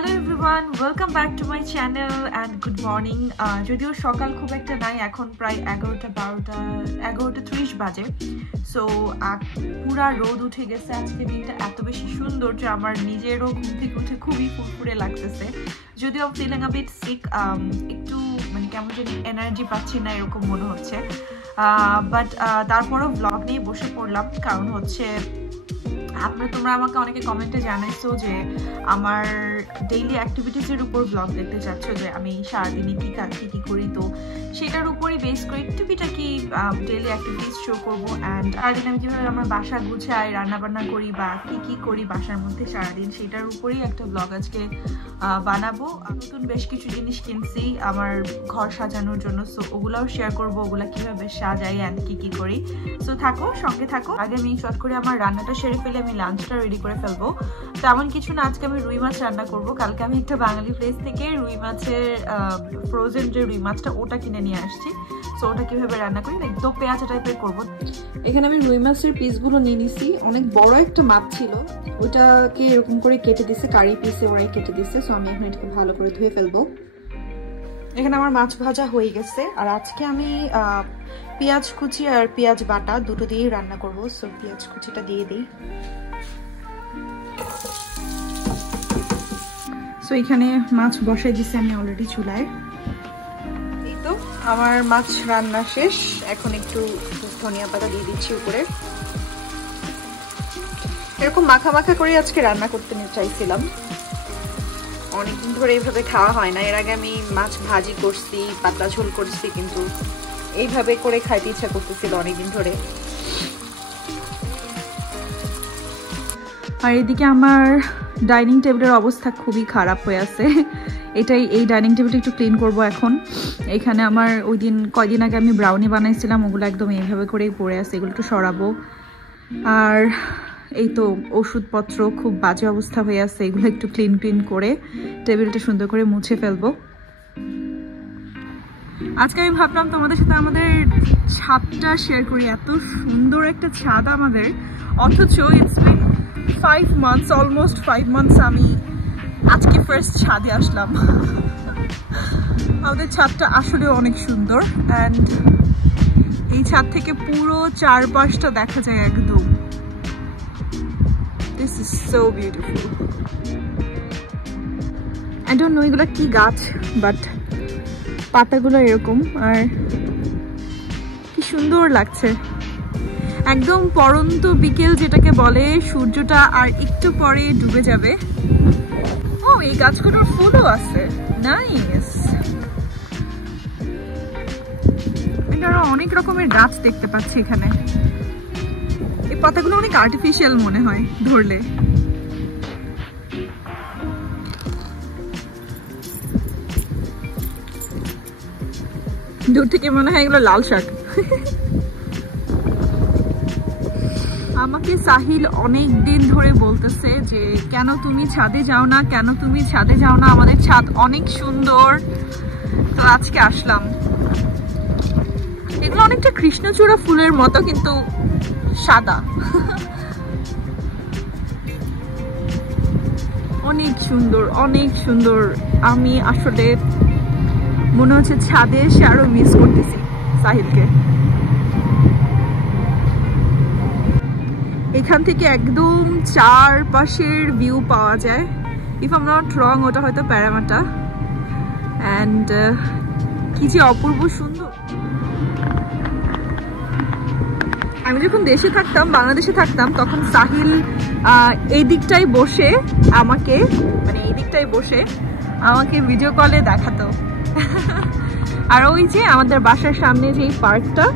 Hello everyone, welcome back to my channel and good morning. যদিও সকাল খুব একটা নাই, এখন প্রায় 11:30 বাজে। সো পুরা রোদ উঠে গেছে। আজকে দিনটা এত বেশি সুন্দর যে আমার নিজেরও ঘুম থেকে উঠে খুবই ফুরফুরে লাগতেছে। যদিও ফিলিং আ বিট সিক, একটু মানে কেমন যেন এনার্জি পাচ্ছি না এরকম মনে হচ্ছে, বাট তারপরেও ব্লগ নিয়ে বসে পড়লাম। কারণ হচ্ছে তোমরা আমাকে অনেকে কমেন্টে জানাইছো যে আমার ডেইলি অ্যাক্টিভিটিসের উপর ব্লগ দেখতে চাচ্ছ, যে আমি সারাদিনে কী করি। তো সেটার উপরই বেস করে টুকিটাকি ডেইলি অ্যাক্টিভিটিস শো করবো। অ্যান্ড সারাদিন আমি কীভাবে আমার বাসা গুছাই, রান্নাবান্না করি বা কী করি বাসার মধ্যে সারাদিন, সেটার উপরেই একটা ব্লগ আজকে বানাবো। নতুন বেশ কিছু জিনিস কিনছি আমার ঘর সাজানোর জন্য, সো ওগুলাও শেয়ার করবো, ওগুলা কীভাবে সাজাই অ্যান্ড কী করি। সো সঙ্গে থাকো। আগে আমি চট করে আমার রান্নাটা সেরে ফেলে আমি লাঞ্চটা রেডি করে ফেলবো। তেমন কিছু না, আজকে আমি রুই মাছ রান্না করবো। কালকে আমি একটা বাঙালি প্লেস থেকে রুই মাছের ফ্রোজেন যে রুই মাছটা ওটা কিনে নিয়ে আসছি। সো ওটা কীভাবে রান্না করি একদম পেঁয়াজা টাইপের করবো। এখানে আমি রুই মাছের পিসগুলো নিয়ে নিছি। অনেক বড় একটা মাছ ছিল, ওটাকে এরকম করে কেটে দিছে, কারি পিসে ওরাই কেটে দিছে। সো আমি এখন এটাকে ভালো করে ধুয়ে ফেলবো। এখানে আমার মাছ ভাজা হয়ে গেছে। আর আজকে আমি পেঁয়াজ কুচি আর পেঁয়াজ বাটা দুটো দিয়েই রান্না করবো। সো পেঁয়াজ কুচিটা দিয়ে দিই। সো এখানে মাছ বসাই দিছি আমি অলরেডি চুলায়। এই তো আমার মাছ রান্না শেষ। এখন একটু ধনিয়া পাতা দিয়ে দিচ্ছি উপরে। এরকম মাখা মাখা করে আজকে রান্না করতে চাইছিলাম। অনেকদিন ধরে এইভাবে খাওয়া হয় না। এর আগে আমি মাছ ভাজি করছি, পাতলা ঝোল করছি, কিন্তু এইভাবে করে খাইতে ইচ্ছা করতেছিল অনেকদিন ধরে। আর এদিকে আমার ডাইনিং টেবিলের অবস্থা খুবই খারাপ হয়ে আছে। এই ডাইনিং টেবিলটা একটু ক্লিন করব এখন। এখানে আমার কয়দিন আগে আমি ব্রাউনি বানাইছিলাম, ওগুলো একদম এইভাবে করেই পড়ে আছে, এগুলো একটু সরাবো। আর এই তো ওষুধপত্র খুব বাজে অবস্থা হয়ে আছে, এগুলো একটু ক্লিন করে টেবিলটা সুন্দর করে মুছে ফেলবো। আজকে আমি ভাবলাম তোমাদের সাথে আমাদের ছাদটা শেয়ার করি। এত সুন্দর একটা ছাদ আমাদের, অথচ it's been 5 months, almost 5 months আমি আজকে ফার্স্ট ছাদে আসলাম। আমাদের ছাদটা আসলে অনেক সুন্দর, অ্যান্ড এই ছাদ থেকে পুরো চারপাশটা দেখা যায় একদম। This is so beautiful. I don't know এগুলো কি গাছ, বাট পাতাগুলো এরকম, আর কি সুন্দর লাগছে। একদম পরন্ত বিকেল যেটাকে বলে, সূর্যটা আর একটু পরে ডুবে যাবে। ও এই গাছগুলোর ফুলও আছে, নাইস। আরো অনেক রকমের গাছ দেখতে পাচ্ছি এখানে। এই পাতাগুলো অনেক আর্টিফিশিয়াল মনে হয় ধরলে। দূর থেকে মনে হয় এগুলো লাল শাক। আমাকে সাহিল অনেক দিন ধরে বলতেছে যে কেন তুমি ছাদে যাও না, আমাদের ছাদ অনেক সুন্দর। তো আজকে আসলাম। এগুলো অনেকটা কৃষ্ণচূড়া ফুলের মতো, কিন্তু সাদা। অনেক সুন্দর। আমি আসলে মনে হচ্ছে ছাদে এসে আরো মিস করতেছি সাহিলকে। এখান থেকে একদম চারপাশের ভিউ পাওয়া যায়। If I am not wrong, ওটা হয়তো প্যারামাটা। অ্যান্ড কি যে অপূর্ব সুন্দর। আমি যখন বাংলাদেশে থাকতাম, তখন সাহিল এই দিকটাই বসে আমাকে ভিডিও কলে দেখাতো। আর ওই যে আমাদের বাসার সামনে যে পার্কটা,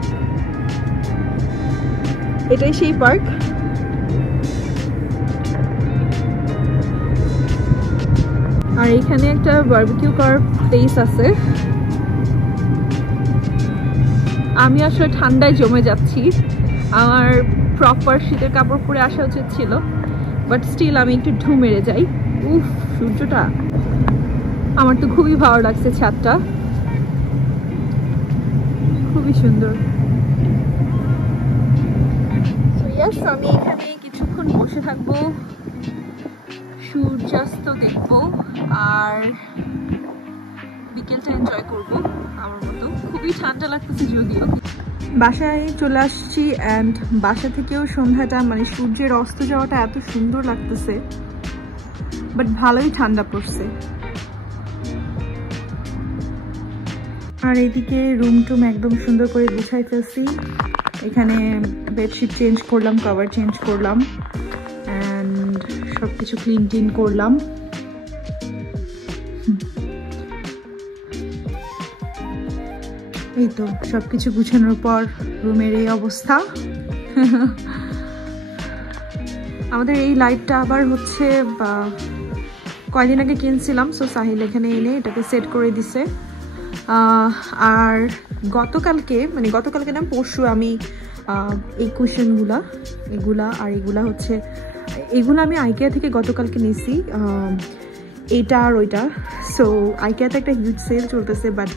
এটাই সেই পার্ক। আর এখানে একটা বারবিকিউ করার প্লেস আছে। আমি আসলে ঠান্ডায় জমে যাচ্ছি। আমার প্রপার শীতের কাপড় পরে আসা উচিত ছিল, বাট স্টিল আমি একটু ঢু মেরে যাই। উফ, সূর্যটা আমার তো খুবই ভালো লাগছে। ছাদটা খুবই সুন্দর। আমি এখানে কিছুক্ষণ বসে থাকবো, সূর্যাস্ত দেখবো আর বিকেলটা এনজয় করবো আমার মতো। খুবই ঠান্ডা লাগতেছে যদিও। বাসায় চলে আসছি অ্যান্ড বাসা থেকেও সন্ধ্যাটা মানে সূর্যের অস্ত যাওয়াটা এত সুন্দর লাগতেছে, বাট ভালোই ঠান্ডা পড়ছে। আর এইদিকে রুম টুম একদম সুন্দর করে গুছাই ফেলছি। এখানে বেডশিট চেঞ্জ করলাম, কভার চেঞ্জ করলাম অ্যান্ড সব কিছু ক্লিন টিন করলাম। এই তো সব কিছু গুছানোর পর রুমের এই অবস্থা। আমাদের এই লাইটটা আবার হচ্ছে কয়দিন আগে কিনছিলাম, সো সাহিল এখানে এনে এটাকে সেট করে দিছে। আর গতকালকে না পরশু আমি এই কুশনগুলা এগুলা আমি আইকিয়া থেকে গতকালকে নিয়েছি, এইটা আর ওইটা। সো আইকিয়াতে একটা হিউজ সেল চলতেছে, বাট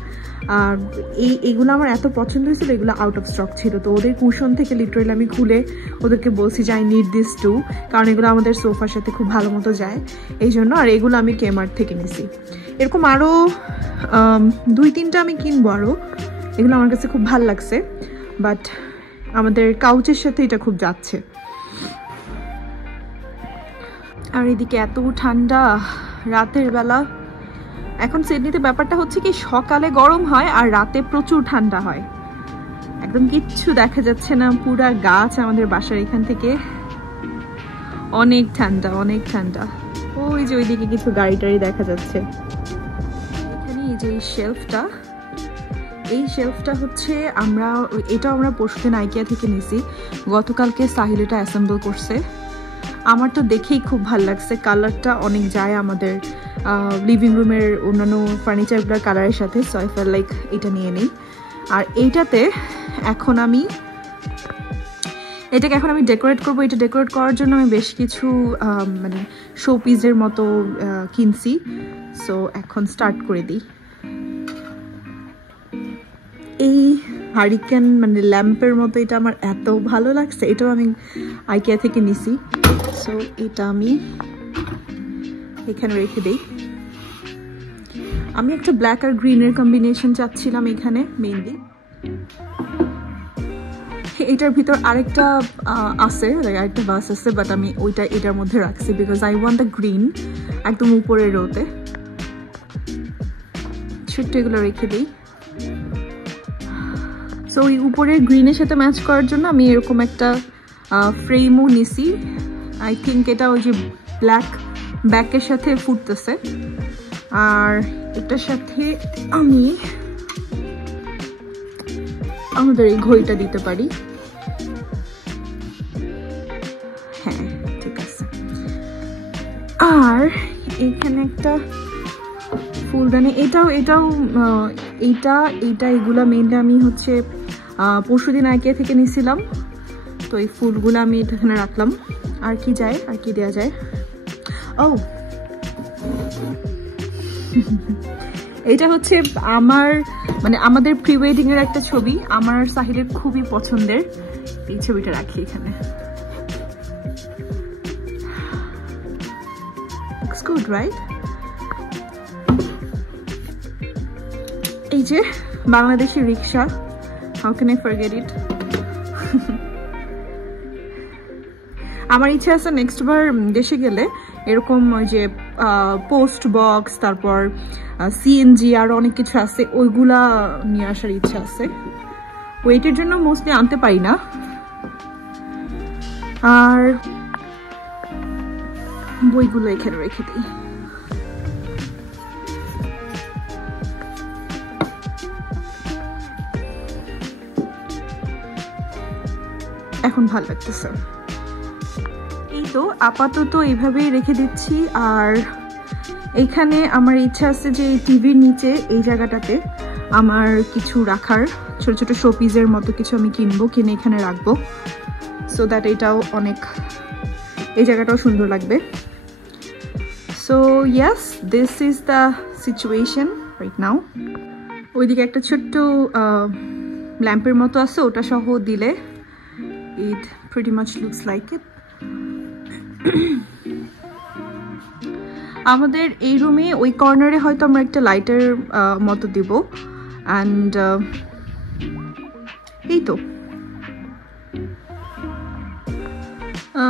এইগুলো আমার এত পছন্দ হয়েছিল, এগুলো আউট অফ স্টক ছিল। তো ওদের কুশন থেকে লিটারালি আমি খুলে ওদেরকে বলছি যে আই নিড দিস টু, কারণ এগুলো আমাদের সোফার সাথে খুব ভালো মতো যায় এই জন্য। আর এগুলো আমি কেমার্ট থেকে নিয়েছি। এরকম আরও 2-3টা আমি কিনবো আরও, এগুলো আমার কাছে খুব ভালো লাগছে, বাট আমাদের কাউচের সাথে এটা খুব যাচ্ছে। আর এদিকে এত ঠান্ডা রাতের বেলা। এখন সিডনিতে ব্যাপারটা হচ্ছে কি সকালে গরম হয় আর রাতে প্রচুর ঠান্ডা হয়, একদম কিচ্ছু দেখা যাচ্ছে না, পুরা গাছ আমাদের বাসার এখান থেকে। অনেক ঠান্ডা, অনেক ঠান্ডা। ওই যে ওইদিকে কিছু গাড়ি টাড়ি দেখা যাচ্ছে। এখানে এই যে এই শেলফটা হচ্ছে এটা আমরা পরশুদিন আইকিয়া থেকে নিয়েছি, গতকালকে সাহিল এটা অ্যাসেম্বল করছে। আমার তো দেখেই খুব ভালো লাগছে, কালারটা অনেক যায় আমাদের লিভিং রুমের অন্যান্য ফার্নিচারগুলোর কালারের সাথে। সো আই ফেল লাইক এটা নিয়ে নিই। আর এটাকে এখন আমি ডেকোরেট করবো। এটা ডেকোরেট করার জন্য আমি বেশ কিছু মানে শো পিসের মতো কিনছি। সো এখন স্টার্ট করে দিই। এই হারিকেন মানে ল্যাম্পের মতো এটা আমার এত ভালো লাগছে, এটাও আমি আইকিয়া থেকে নিছি। সো এটা আমি এখানে রেখে দিই। আমি একটা ব্ল্যাক আর গ্রিনের কম্বিনেশন চাচ্ছিলাম এখানে মেইনলি। এটার ভিতর আরেকটা আছে, আরেকটা বাস আছে, বাট আমি ওইটা এটার মধ্যে রাখছি because I want the green একদম উপরের রোতে। ছোট্ট এগুলো রেখে দিই। সো ওই উপরের গ্রিনের সাথে ম্যাচ করার জন্য আমি এরকম একটা ফ্রেমও নিছি। আই থিঙ্ক এটা ওই যে ব্ল্যাক ব্যাকের সাথে ফুটতেছে। আর এটার সাথে আমি আমাদের এই ঘড়িটা দিতে পারি। হ্যাঁ ঠিক আছে। আর এখানে একটা ফুলদানি, এগুলা মেইনলি আমি হচ্ছে পরশুদিন আইকিয়া থেকে নিয়েছিলাম। তো এই ফুলগুলো আমি এখানে রাখলাম। আর কি দেওয়া যায়? ও এটা হচ্ছে আমাদের প্রি ওয়েডিং এর একটা ছবি, আমার সাহিলের খুবই পছন্দের। এই ছবিটা রাখি এখানে। Looks good, right? এই যে বাংলাদেশি রিক্সা, how can I forget it? আমার ইচ্ছা আছে নেক্সট বার দেশে গেলে এরকম ওই যে পোস্ট বক্স, তারপর সিএনজি আর অনেক কিছু আছে, ওইগুলা নিয়ে আসার ইচ্ছা আছে। ওয়েটের জন্য মোস্টলি আনতে পারি না। আর বইগুলো এখানে রেখে দিই। এখন ভালো লাগতেছে। এই তো আপাতত এইভাবেই রেখে দিচ্ছি। আর এইখানে আমার ইচ্ছা আছে যে টিভির নিচে এই জায়গাটাতে আমার কিছু রাখার ছোট ছোট শোপিসের মতো কিছু আমি কিনে এখানে রাখবো, সো দ্যাট এটাও এই জায়গাটাও সুন্দর লাগবে। So yes, this is the situation right now. ওইদিকে একটা ছোট্ট ল্যাম্পের মতো আছে, ওটা সহ দিলে it pretty much looks like it. আমাদের এই রুমে ওই কর্নারে হয়তো আমরা একটা লাইটের মতো দিব অ্যান্ড এই তো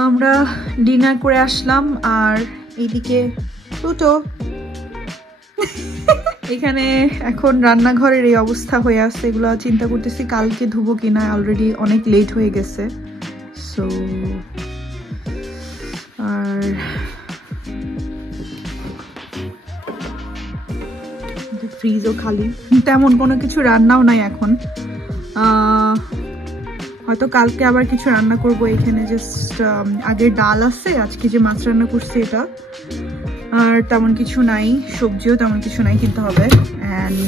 আমরা ডিনার করে আসলাম। আর এইদিকে প্লুটো এখানে এখন রান্নাঘরের এই অবস্থা হয়ে আছে, এগুলো চিন্তা করতেছি কালকে ধুবো কিনা, অলরেডি অনেক লেট হয়ে গেছে। সো আর ফ্রিজও খালি, তেমন কোনো কিছু রান্নাও নাই এখন। হয়তো কালকে আবার কিছু রান্না করব। এখানে জাস্ট আগের ডাল আছে, আজকে যে মাছ রান্না করছি এটা, আর তেমন কিছু নাই, সবজিও তেমন কিছু নাই, কিনতে হবে। অ্যান্ড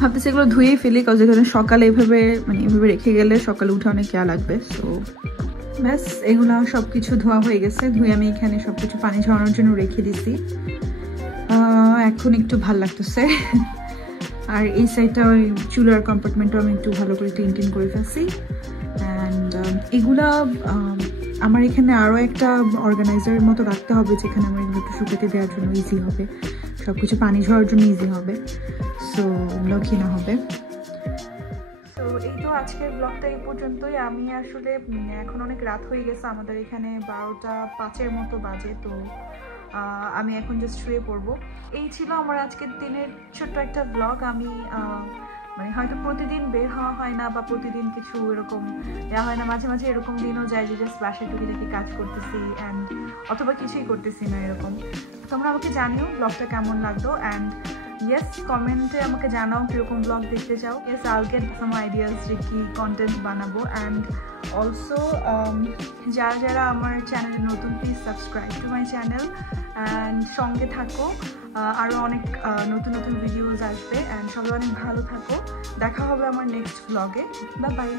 ভাবতেছি এগুলো ধুয়েই ফেলি, কারণ এখানে সকালে এভাবে রেখে গেলে সকালে উঠে অনেক কেয়া লাগবে। সো ব্যাস এগুলো সব কিছু ধোয়া হয়ে গেছে, ধুয়ে আমি এখানে সব কিছু পানি ঝরানোর জন্য রেখে দিছি। এখন একটু ভাল লাগতেছে। আর এই সাইডটা ওই চুলার কম্পার্টমেন্টও আমি একটু ভালো করে ক্লিন করে ফেলছি। অ্যান্ড এগুলা আমার এখানে আরও একটা অর্গানাইজারের মতো রাখতে হবে, যেখানে আমার এগুলো একটু শুকাতে দেওয়ার জন্য ইজি হবে, সব কিছু পানি ঝরার জন্য ইজি হবে। সো ওগুলো কিনা হবে। তো এই তো আজকের ব্লগটা এই পর্যন্তই। আমি আসলে এখন অনেক রাত হয়ে গেছে, আমাদের এখানে 12টা 5-এর মতো বাজে। তো আমি এখন জাস্ট শুয়ে পড়বো। এই ছিল আমার আজকের দিনের ছোট্ট একটা ব্লগ। আমি মানে হয়তো প্রতিদিন বের হওয়া হয় না বা প্রতিদিন কিছু এরকম দেওয়া হয় না, মাঝে মাঝে এরকম দিনও যায় যে জাস্ট বাসায় টুকিটাকি কাজ করতেছি অ্যান্ড অথবা কিছুই করতেছি না এরকম। তোমরা আমাকে জানিও ব্লগটা কেমন লাগলো। অ্যান্ড ইয়েস, কমেন্টে আমাকে জানাও কীরকম ব্লগ দেখতে চাও। ইয়েস, আইল গেট সাম আইডিয়াস যে কী কন্টেন্ট বানাবো। অ্যান্ড অলসো যারা যারা আমার চ্যানেলে নতুন, please subscribe to my channel and সঙ্গে থাকো। আরও অনেক নতুন নতুন ভিডিওস আসবে। অ্যান্ড সবাই অনেক ভালো থাকো। দেখা হবে আমার নেক্সট ব্লগে। Bye bye.